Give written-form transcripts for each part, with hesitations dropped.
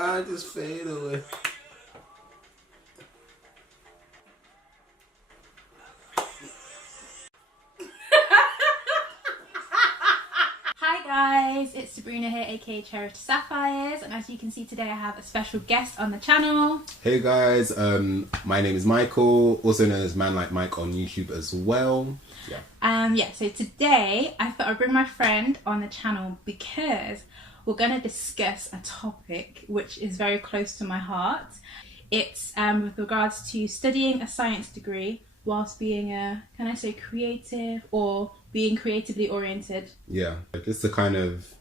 I just fade away. Hi guys, it's Sabrina here, aka Cherished Sapphires, and as you can see today I have a special guest on the channel. Hey guys, my name is Michael, also known as ManLikeMike on YouTube as well. So today I thought I'd bring my friend on the channel because we're going to discuss a topic which is very close to my heart. It's with regards to studying a science degree whilst being a, can I say creative, or being creatively oriented. Yeah, just to kind of,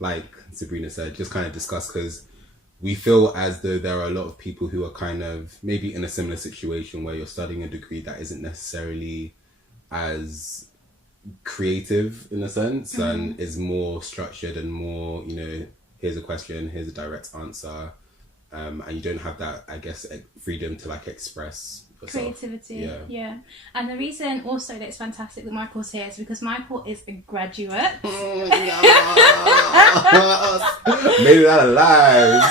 like Sabrina said, just kind of discuss, because we feel as though there are a lot of people who are kind of maybe in a similar situation where you're studying a degree that isn't necessarily as creative in a sense, and is more structured and more, you know, here's a question, here's a direct answer, and you don't have that, I guess, freedom to like express yourself. Creativity, yeah. And the reason also that it's fantastic that Michael's here is because Michael is a graduate. Made it out alive.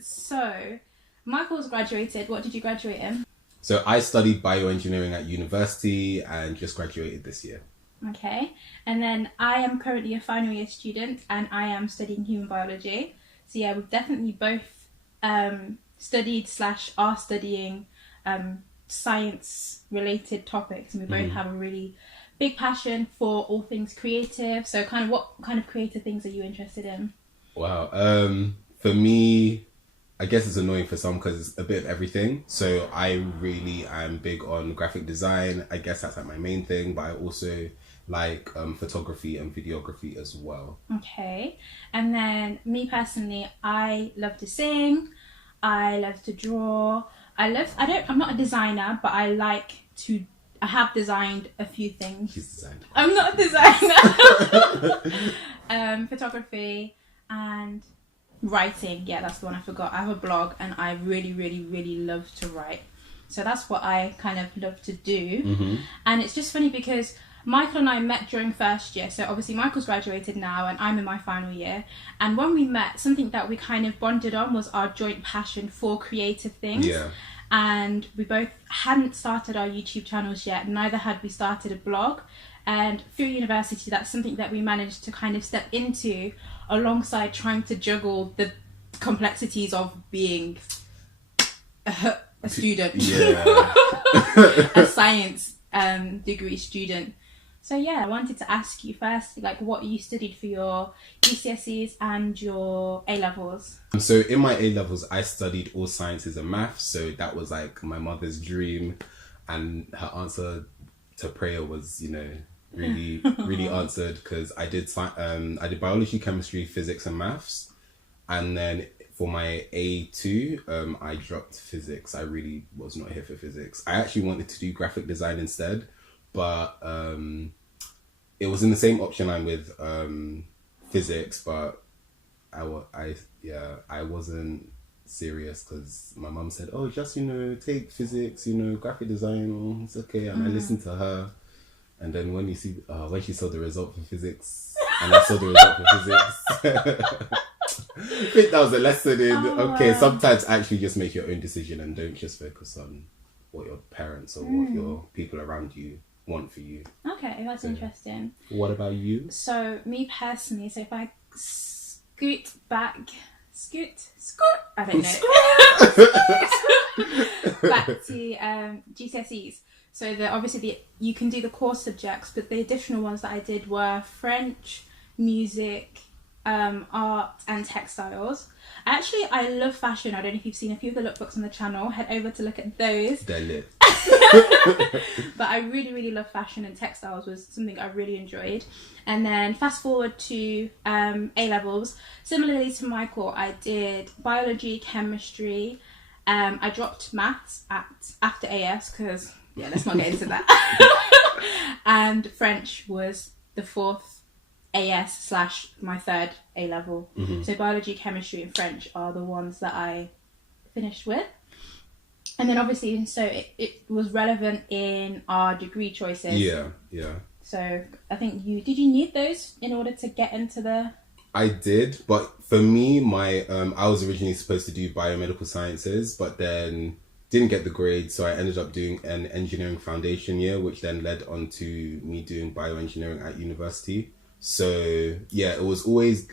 So Michael's graduated. What did you graduate in? So I studied bioengineering at university and just graduated this year. Okay. And then I am currently a final year student and I am studying human biology. So yeah, we've definitely both studied / are studying science related topics, and we both have a really big passion for all things creative. So kind of, what kind of creative things are you interested in? Wow. For me, I guess it's annoying for some because it's a bit of everything. So I really am big on graphic design. I guess that's like my main thing, but I also like photography and videography as well. Okay. And then me personally, I love to sing, I love to draw, I'm not a designer, but I have designed a few things. She's designed. I'm not a designer. Photography and writing. Yeah, that's the one I forgot. I have a blog and I really, really, really love to write. So that's what I kind of love to do. And it's just funny because Michael and I met during first year. So obviously Michael's graduated now and I'm in my final year. And when we met, something that we kind of bonded on was our joint passion for creative things. Yeah. And we both hadn't started our YouTube channels yet. Neither had we started a blog. And through university, that's something that we managed to kind of step into alongside trying to juggle the complexities of being a student. Yeah. A science degree student. So yeah, I wanted to ask you first, like, what you studied for your GCSEs and your A-levels. So in my A-levels, I studied all sciences and maths. So that was like my mother's dream, and her answer to prayer was, you know, really, really answered, because I did biology, chemistry, physics, and maths, and then for my A2, I dropped physics. I really was not here for physics. I actually wanted to do graphic design instead, but it was in the same option line with physics, but I wasn't serious because my mum said, oh, just, you know, take physics, you know, graphic design, it's okay. And I listened to her. And then when she saw the result for physics, and I saw the result for physics, I think that was a lesson in, sometimes actually just make your own decision and don't just focus on what your parents or what your people around you want for you. Okay, that's interesting. What about you? So me personally, so if I scoot back, I don't know. Back to GCSEs. So you can do the core subjects, but the additional ones that I did were French, music, art and textiles. Actually, I love fashion. I don't know if you've seen a few of the lookbooks on the channel. Head over to look at those. They're lit. But I really, really love fashion, and textiles was something I really enjoyed. And then fast forward to A-levels. Similarly to Michael, I did biology, chemistry. I dropped maths after AS because, yeah, let's not get into that. And French was the fourth AS / my third A-level. So biology, chemistry and French are the ones that I finished with. And then obviously, so it was relevant in our degree choices. Yeah. So I think did you need those in order to get into the I did, but for me, my I was originally supposed to do biomedical sciences, but then didn't get the grade, so I ended up doing an engineering foundation year, which then led on to me doing bioengineering at university. So yeah, I was always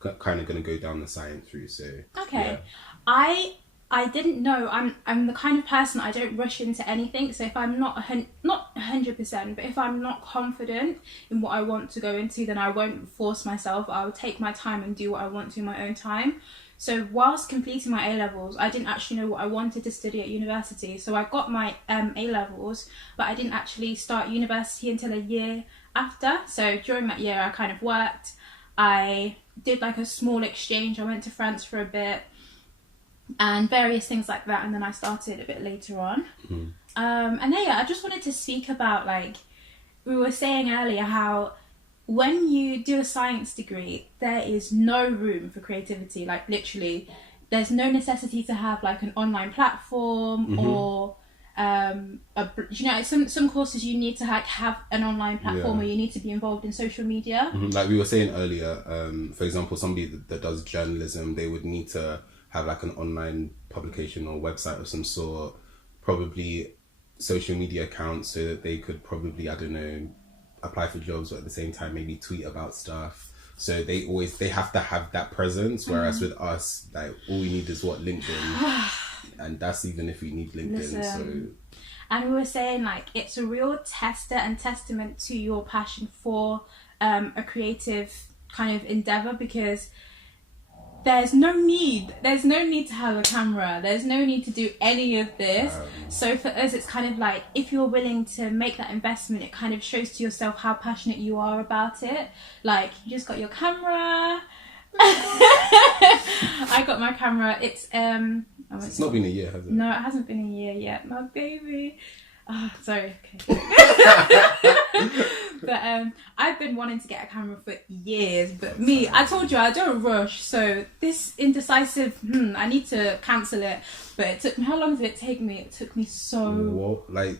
kind of going to go down the science route. So okay, yeah. I didn't know. I'm the kind of person, I don't rush into anything. So if I'm not 100%, but if I'm not confident in what I want to go into, then I won't force myself. I'll take my time and do what I want to in my own time. So whilst completing my A-levels, I didn't actually know what I wanted to study at university. So I got my A-levels, but I didn't actually start university until a year after. So during that year, I kind of worked. I did like a small exchange. I went to France for a bit and various things like that. And then I started a bit later on. Mm. And then, yeah, I just wanted to speak about, like, we were saying earlier how when you do a science degree, there is no room for creativity. Like, literally, there's no necessity to have like an online platform or some courses you need to have an online platform, or you need to be involved in social media. Like we were saying earlier, for example, somebody that does journalism, they would need to have like an online publication or website of some sort, probably social media accounts, so that they could probably, I don't know, apply for jobs, but at the same time maybe tweet about stuff. So they have to have that presence, whereas with us, like, all we need is LinkedIn. And that's even if we need LinkedIn. And we were saying, like, it's a real tester and testament to your passion for a creative kind of endeavor, because there's no need to have a camera, there's no need to do any of this. So for us, it's kind of like, if you're willing to make that investment, it kind of shows to yourself how passionate you are about it. Like, you just got your camera. I got my camera. It's not been a year, has it? No, it hasn't been a year yet, my baby. Oh, sorry. Okay. But I've been wanting to get a camera for years, but I told you, I don't rush. So this indecisive, I need to cancel it. But it took me, how long did it take me? It took me so... What, like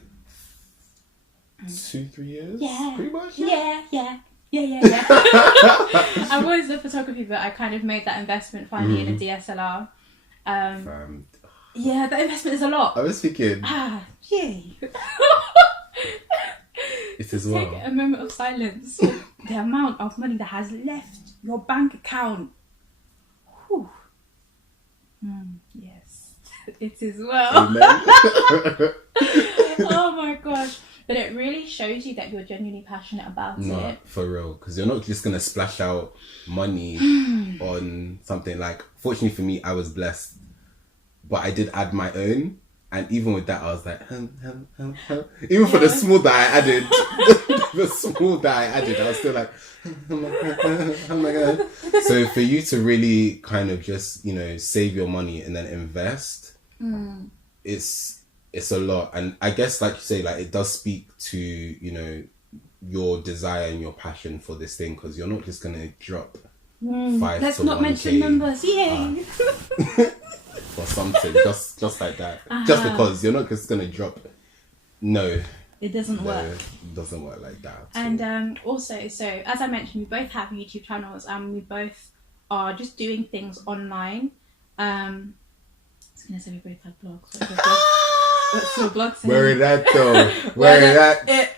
2-3 years? Yeah. Pretty much? Yeah. I've always loved photography, but I kind of made that investment finally in a DSLR. Yeah, that investment is a lot. I was thinking... yay. It is well. Take a moment of silence. The amount of money that has left your bank account. Whew. Yes, it is well. Amen. Oh my gosh. But it really shows you that you're genuinely passionate about it. For real. Because you're not just going to splash out money on something. Like, fortunately for me, I was blessed. But I did add my own. And even with that, I was like, even for the small that I added, I was still like, oh my God. So for you to really kind of just, save your money and then invest, it's a lot. And I guess, like you say, like, it does speak to, your desire and your passion for this thing, because you're not just going to drop 5 Let's to not 1K. mention numbers. Yay. Or something, just like that. Just because you're not just gonna drop. No, it doesn't work. It doesn't work like that. And also, so as I mentioned, we both have YouTube channels, and we both are just doing things online. I was gonna say we both have blogs. What's your blog saying? Where is that though? Where is that?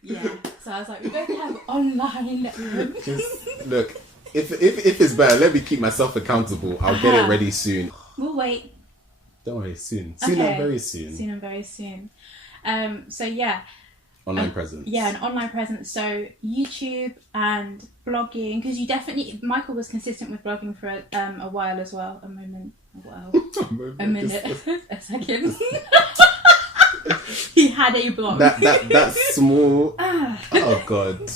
Yeah. So I was like, we both have online. Just look, if it's better, let me keep myself accountable. I'll get it ready soon. We'll wait. Don't worry, soon. Soon and very soon. Soon and very soon. So yeah. Online presence. Yeah, an online presence. So YouTube and blogging, because Michael was consistent with blogging for a while as well. A minute. A second. He had a blog. That's small. Oh God.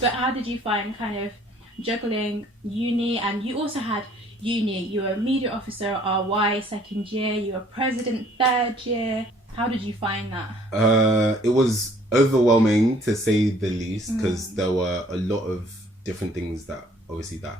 But how did you find kind of juggling uni? And you also had uni. You were a media officer at RY second year. You were president third year. How did you find that? It was overwhelming, to say the least, because there were a lot of different things that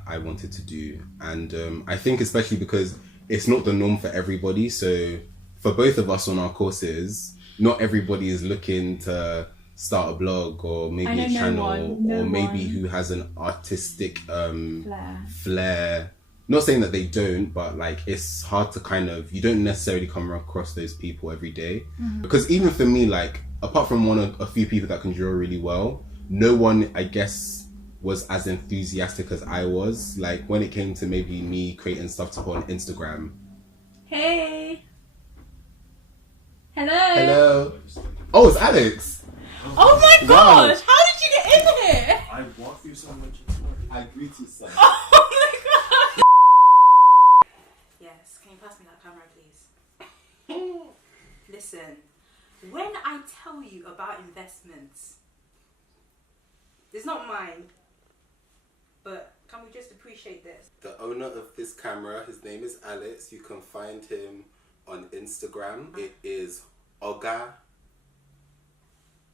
I wanted to do, and I think especially because it's not the norm for everybody. So for both of us on our courses, not everybody is looking to start a blog or maybe I know a channel no or maybe one. who has an artistic flair. Not saying that they don't, but like it's hard to kind of, you don't necessarily come across those people every day. Because even for me, like apart from a few people that can draw really well, no one I guess was as enthusiastic as I was. Like when it came to maybe me creating stuff to put on Instagram. Hey. Hello. Hello. Oh, it's Alex. Oh my Wow. gosh! How did you get in here? I walk you so much. I greet you, son. Oh my god! Yes, can you pass me that camera, please? Listen, when I tell you about investments, it's not mine, but can we just appreciate this? The owner of this camera, his name is Alex. You can find him on Instagram. It is Oga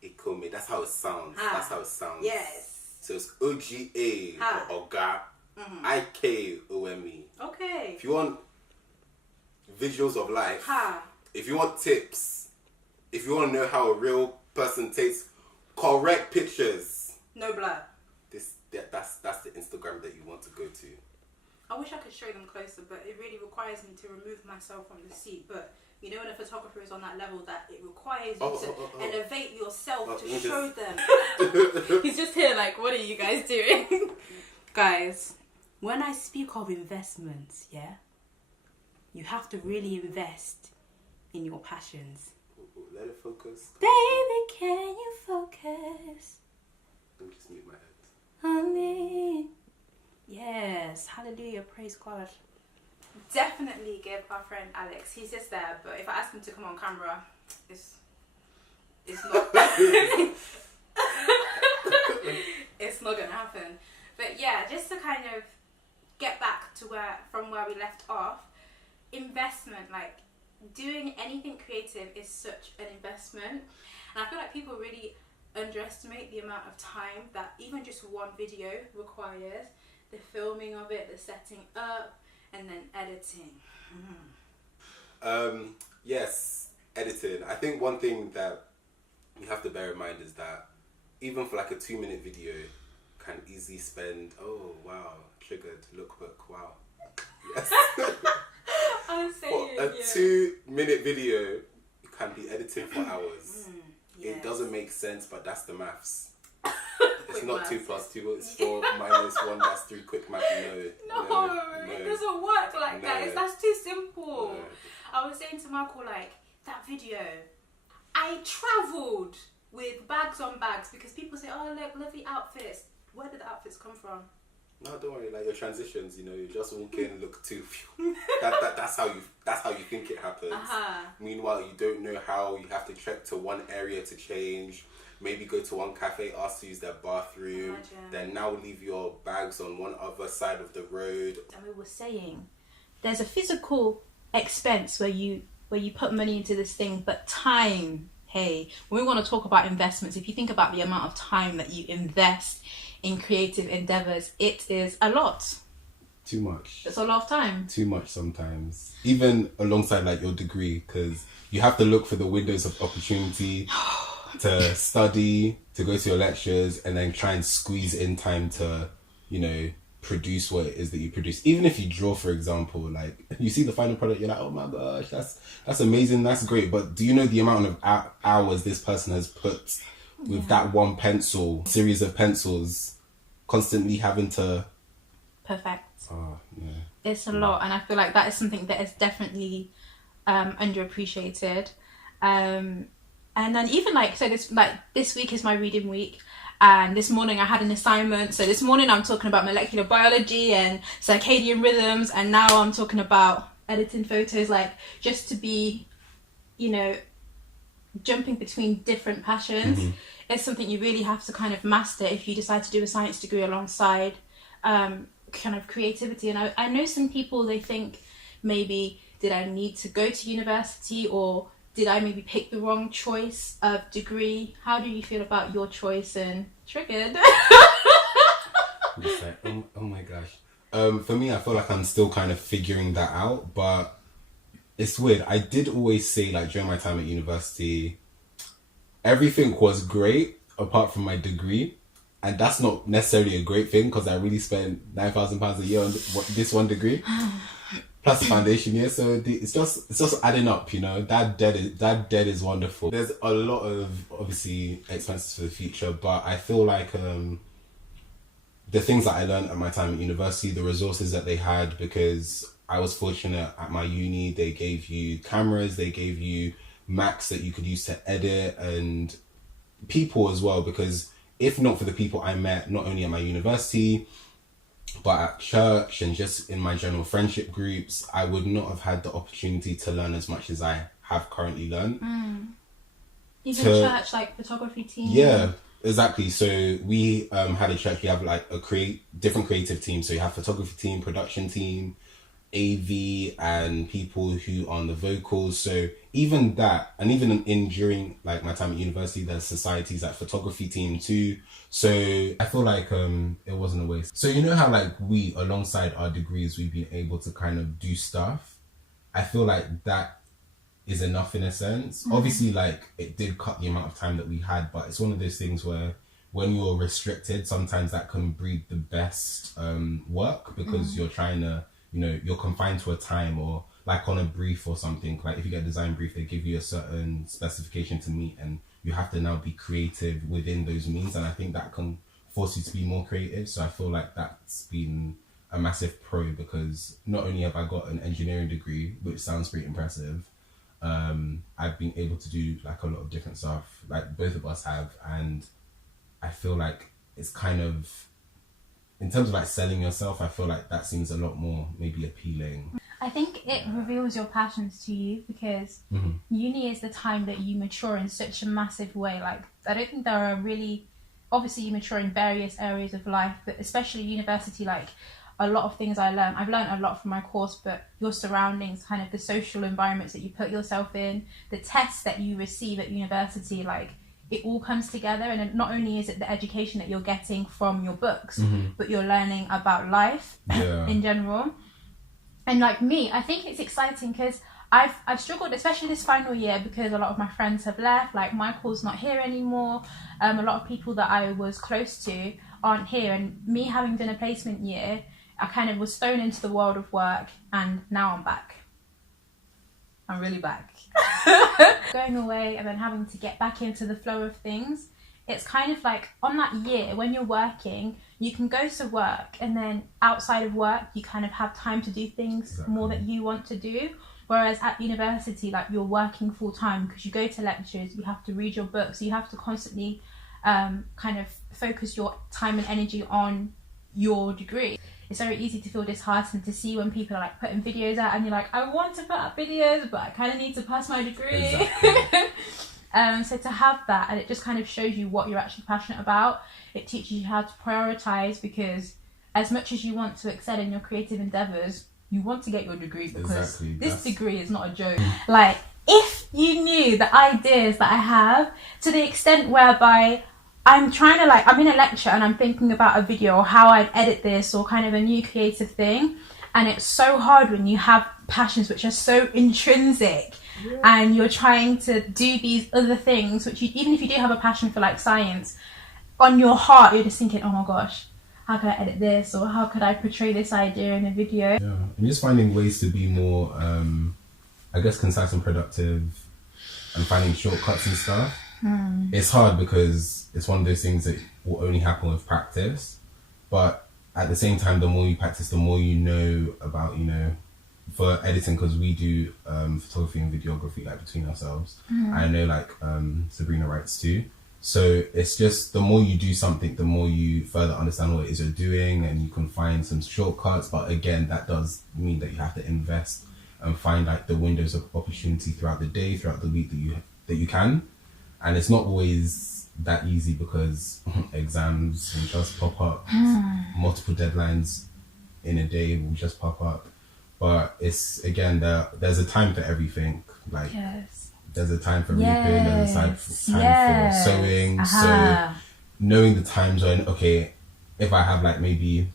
Ikome. That's how it sounds. That's how it sounds. Yes. So it's OGA or Oga IKOME. Okay. If you want visuals of life, if you want tips, if you want to know how a real person takes correct pictures, No blur. That's the Instagram that you want to go to. I wish I could show them closer, but it really requires me to remove myself from the seat. But you know when a photographer is on that level that it requires you to elevate yourself to show them. He's just here like, what are you guys doing? Guys, when I speak of investments, yeah, you have to really invest in your passions. Let it focus. Baby, can you focus Let me just mute my head. on me? Yes, hallelujah, praise God. Definitely give our friend Alex, he's just there, but if I ask him to come on camera, it's not it's not gonna happen. But yeah, just to kind of get back to from where we left off, investment, like doing anything creative is such an investment, and I feel like people really underestimate the amount of time that even just one video requires. The filming of it, the setting up, and then editing. Yes, editing. I think one thing that you have to bear in mind is that even for like a 2-minute video, you can easily spend, oh wow, triggered, lookbook, wow. Yes. I'm saying For a 2-minute video, you can be editing for hours. Yes. It doesn't make sense, but that's the maths. It's Quick not maths. 2 plus 2 is 4 minus 1, that's 3. Quick math, No, it doesn't work like that. No. That's too simple. No. I was saying to Michael, like, that video, I travelled with bags on bags because people say, oh, look, lovely outfits. Where did the outfits come from? No, don't worry. Like your transitions, you just walk in, look too. That's how you think it happens. Meanwhile, you don't know how you have to trek to one area to change. Maybe go to one cafe, ask to use their bathroom. Then now leave your bags on one other side of the road. And we were saying, there's a physical expense where you put money into this thing, but time. Hey, when we want to talk about investments, if you think about the amount of time that you invest in creative endeavors, it is a lot. Too much. It's a lot of time. Too much sometimes. Even alongside like your degree, because you have to look for the windows of opportunity to study, to go to your lectures, and then try and squeeze in time to, produce what it is that you produce. Even if you draw, for example, like you see the final product, you're like, oh my gosh, that's amazing, that's great. But do you know the amount of hours this person has put with that one pencil, series of pencils, constantly having to perfect? Oh, yeah. It's a lot, and I feel like that is something that is definitely underappreciated. And then even this week is my reading week, and this morning I had an assignment. So this morning I'm talking about molecular biology and circadian rhythms, and now I'm talking about editing photos, like just to be, jumping between different passions. It's something you really have to kind of master if you decide to do a science degree alongside kind of creativity. And I know some people, they think maybe, did I need to go to university, or did I maybe pick the wrong choice of degree? How do you feel about your choice? And triggered. Just like, oh my gosh. For me, I feel like I'm still kind of figuring that out, but it's weird. I did always say, like, during my time at university, everything was great apart from my degree. And that's not necessarily a great thing because I really spent £9,000 a year on this one degree. Plus the foundation year, so it's just adding up, you know. That debt is wonderful. There's a lot of obviously expenses for the future, but I feel like the things that I learned at my time at university, the resources that they had, because I was fortunate at my uni, they gave you cameras, they gave you Macs that you could use to edit, and people as well, because if not for the people I met, not only at my university, but at church and just in my general friendship groups, I would not have had the opportunity to learn as much as I have currently learned. Even church, like photography team. Yeah, exactly. So we had a church, we have like different creative teams. So you have photography team, production team, AV, and people who are on the vocals. So even that, and even during like my time at university, there's societies like photography team too. So I feel like it wasn't a waste. So you know how like we, alongside our degrees, we've been able to kind of do stuff. I feel like that is enough in a sense. Obviously, like it did cut the amount of time that we had, but it's one of those things where when you're restricted, sometimes that can breed the best work, because you're trying to, you know, you're confined to a time, or like on a brief or something. Like if you get a design brief, they give you a certain specification to meet, and you have to now be creative within those means. And I think that can force you to be more creative. So I feel like that's been a massive pro, because not only have I got an engineering degree, which sounds pretty impressive, I've been able to do like a lot of different stuff, like both of us have. And I feel like it's kind of, in terms of like selling yourself, I feel like that seems a lot more maybe appealing. I think it reveals your passions to you, because uni is the time that you mature in such a massive way. Like, I don't think there are really, obviously you mature in various areas of life, but especially university, like a lot of things I've learned a lot from my course, but your surroundings, kind of the social environments that you put yourself in, the tests that you receive at university, like it all comes together. And not only is it the education that you're getting from your books, but you're learning about life in general. And like me, I think it's exciting because I've struggled, especially this final year, because a lot of my friends have left. Like Michael's not here anymore. A lot of people that I was close to aren't here. And me having done a placement year, I kind of was thrown into the world of work, and now I'm back. I'm really back. Going away and then having to get back into the flow of things. It's kind of like on that year when you're working, you can go to work, and then outside of work, you kind of have time to do things more that you want to do. Whereas at university, like you're working full time because you go to lectures, you have to read your books, you have to constantly kind of focus your time and energy on your degree. It's very easy to feel disheartened to see when people are like putting videos out, and you're like, I want to put up videos, but I kind of need to pass my degree. Exactly. So to have that, and it just kind of shows you what you're actually passionate about. It teaches you how to prioritize, because as much as you want to excel in your creative endeavors, you want to get your degree, because this degree is not a joke. Like, if you knew the ideas that I have, to the extent whereby I'm trying to, like, I'm in a lecture and I'm thinking about a video or how I'd edit this or kind of a new creative thing. And it's so hard when you have passions which are so intrinsic, and you're trying to do these other things, which even if you do have a passion for like science, on your heart, you're just thinking, oh my gosh, how could I edit this? Or how could I portray this idea in a video? Yeah, and just finding ways to be more, I guess, concise and productive, and finding shortcuts and stuff. It's hard because it's one of those things that will only happen with practice. But at the same time, the more you practice, the more you know about, you know, for editing, because we do photography and videography like between ourselves. I know like Sabrina writes too. So it's just the more you do something, the more you further understand what it is you're doing, and you can find some shortcuts. But again, that does mean that you have to invest and find like the windows of opportunity throughout the day, throughout the week that you can. And it's not always that easy, because exams will just pop up, multiple deadlines in a day will just pop up. But it's, again, there's a time for everything. Like, there's a time for reaping, there's a time for sowing. So knowing the times when, okay, if I have like maybe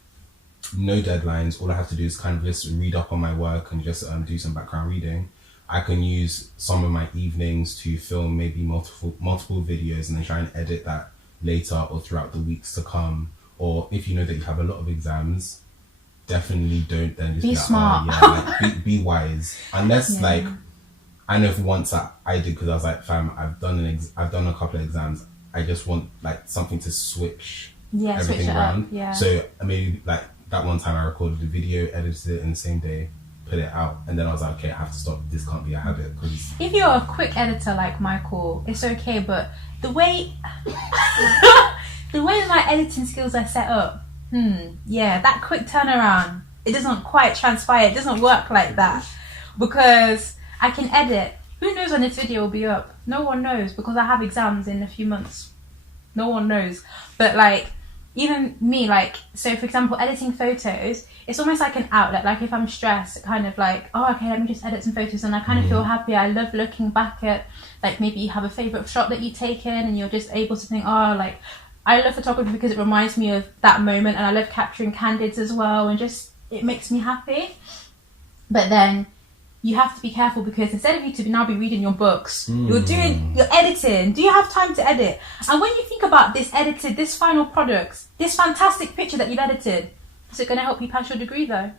no deadlines, all I have to do is kind of just read up on my work and just do some background reading. I can use some of my evenings to film maybe multiple videos and then try and edit that later or throughout the weeks to come. Or if you know that you have a lot of exams, definitely don't then just be like, smart. be wise. Unless like, I know for once that I did, because I was like, fam, I've done a couple of exams. I just want like something to switch everything around. Yeah. So maybe like that one time I recorded a video, edited it in the same day, put it out, and then I was like, okay, I have to stop. This can't be a habit. Because if you're a quick editor like Michael, it's okay. But the way my editing skills are set up, that quick turnaround, it doesn't quite transpire. It doesn't work like that, because I can edit. Who knows when this video will be up? No one knows, because I have exams in a few months. No one knows. But like, even me, like, so for example, editing photos, it's almost like an outlet. Like if I'm stressed, kind of like, oh, okay, let me just edit some photos, and I kind of feel happy. I love looking back at, like, maybe you have a favorite shot that you take in and you're just able to think, oh, like, I love photography because it reminds me of that moment, and I love capturing candids as well, and just, it makes me happy. But then you have to be careful, because instead of you to now be reading your books, you're editing. Do you have time to edit? And when you think about this final product, this fantastic picture that you've edited, is it going to help you pass your degree though?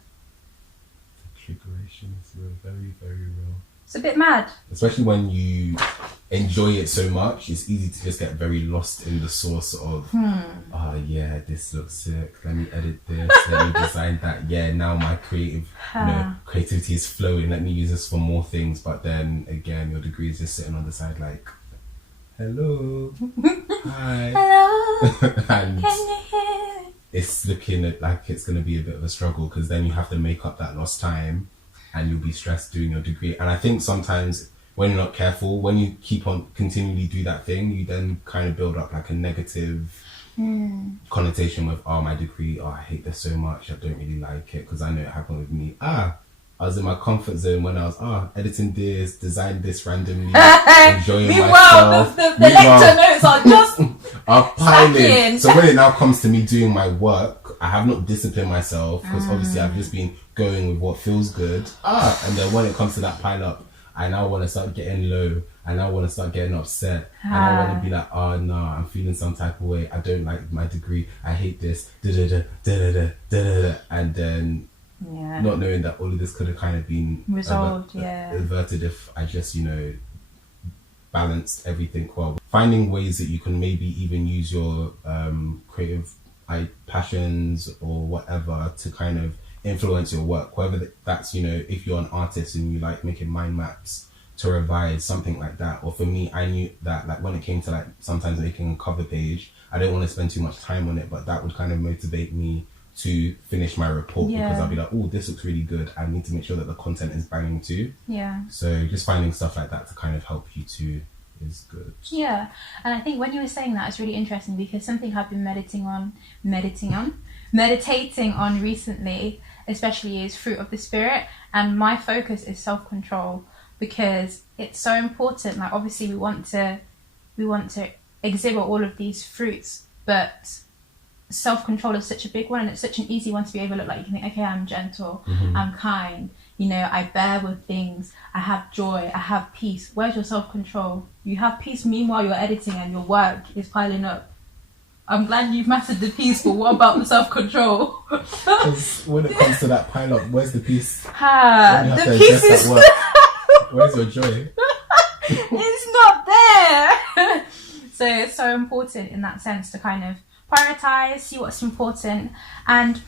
Configuration is very, very real. It's a bit mad. Especially when you enjoy it so much, it's easy to just get very lost in the source of, oh yeah, this looks sick, let me edit this, let me design that, yeah, now my creativity is flowing, let me use this for more things. But then again, your degree is just sitting on the side like, hello, hi. Hello, and can you hear? It's looking like it's going to be a bit of a struggle, because then you have to make up that lost time and you'll be stressed doing your degree. And I think sometimes when you're not careful, when you keep on continually do that thing, you then kind of build up like a negative connotation with, oh, my degree, oh, I hate this so much, I don't really like it. Because I know it happened with me. I was in my comfort zone when I was editing this, designing this randomly, enjoying myself. The lecture notes are just are piling. So when it now comes to me doing my work, I have not disciplined myself, because obviously I've just been going with what feels good. And then when it comes to that pile up, I now want to start getting low. I now want to start getting upset. And I want to be like, oh no, I'm feeling some type of way. I don't like my degree. I hate this. And then not knowing that all of this could have kind of been resolved, averted if I just, balanced everything well. Finding ways that you can maybe even use your creative passions or whatever to kind of influence your work, whether that's, if you're an artist and you like making mind maps to revise, something like that. Or for me, I knew that like when it came to like sometimes making a cover page, I didn't want to spend too much time on it, but that would kind of motivate me to finish my report, because I'll be like, oh, this looks really good, I need to make sure that the content is banging too. So just finding stuff like that to kind of help you too is good. And I think when you were saying that, it's really interesting, because something I've been meditating on recently, especially, is fruit of the spirit, and my focus is self-control, because it's so important. Like obviously we want to exhibit all of these fruits, but self-control is such a big one, and it's such an easy one to be overlooked. Like you can think, okay, I'm gentle, I'm kind, I bear with things, I have joy, I have peace. Where's your self-control? You have peace, meanwhile you're editing and your work is piling up. I'm glad you've mastered the peace, but what about the self-control? Because when it comes to that pile up, where's the peace? The peace is... Where's your joy? It's not there. So it's so important in that sense to kind of prioritize, see what's important. And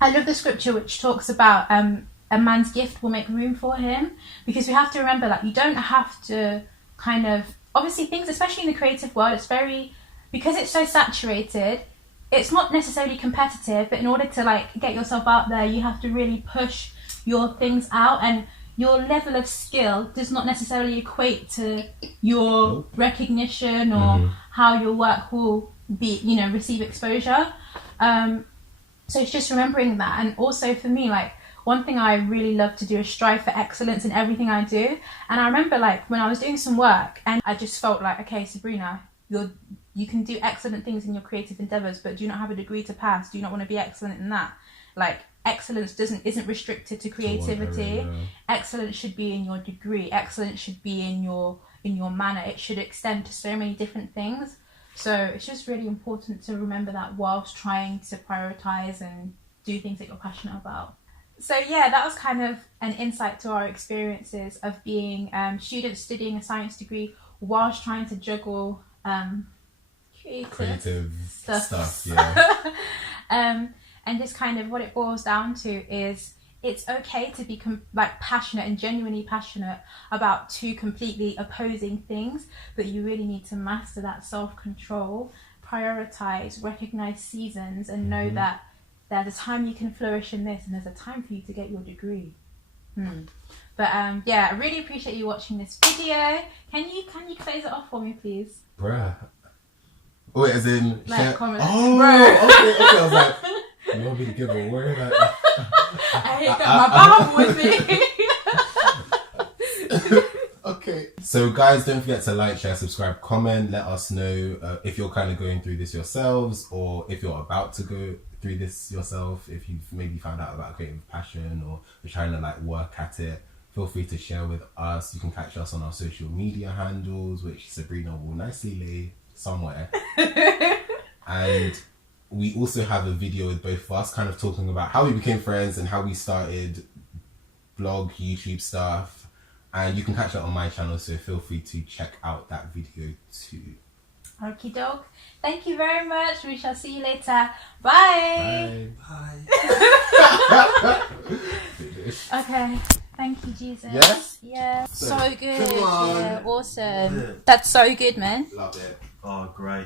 I love the scripture which talks about a man's gift will make room for him, because we have to remember that you don't have to kind of, obviously things, especially in the creative world, it's very, because it's so saturated, it's not necessarily competitive, but in order to like get yourself out there, you have to really push your things out, and your level of skill does not necessarily equate to your recognition or how your work will be, receive exposure. So it's just remembering that. And also for me, like one thing I really love to do is strive for excellence in everything I do. And I remember like when I was doing some work and I just felt like, okay, Sabrina, you can do excellent things in your creative endeavors, but do you not have a degree to pass? Do you not want to be excellent in that? Like excellence isn't restricted to creativity. Excellence should be in your degree. Excellence should be in your manner. It should extend to so many different things. So it's just really important to remember that whilst trying to prioritize and do things that you're passionate about. So yeah, that was kind of an insight to our experiences of being students studying a science degree whilst trying to juggle creative stuff. Yeah. And just kind of what it boils down to is it's okay to be passionate and genuinely passionate about two completely opposing things, but you really need to master that self-control, prioritize, recognize seasons, and know that there's a time you can flourish in this and there's a time for you to get your degree. But yeah, I really appreciate you watching this video. Can you close it off for me, please? Bruh. Wait, as in... Like, comment. Oh, bro. Okay, I was like... You want me to give a word? I hate that my mom with me. Okay. So guys, don't forget to like, share, subscribe, comment. Let us know if you're kind of going through this yourselves, or if you're about to go through this yourself. If you've maybe found out about creative passion, or you're trying to like work at it, feel free to share with us. You can catch us on our social media handles, which Sabrina will nicely lay somewhere. And we also have a video with both of us kind of talking about how we became friends and how we started blog, YouTube stuff. And you can catch that on my channel, so feel free to check out that video too. Okie doke. Thank you very much. We shall see you later. Bye. Bye. Okay. Thank you, Jesus. Yes? Yeah. So good. Come on. Yeah, awesome. That's so good, man. Love it. Oh, great.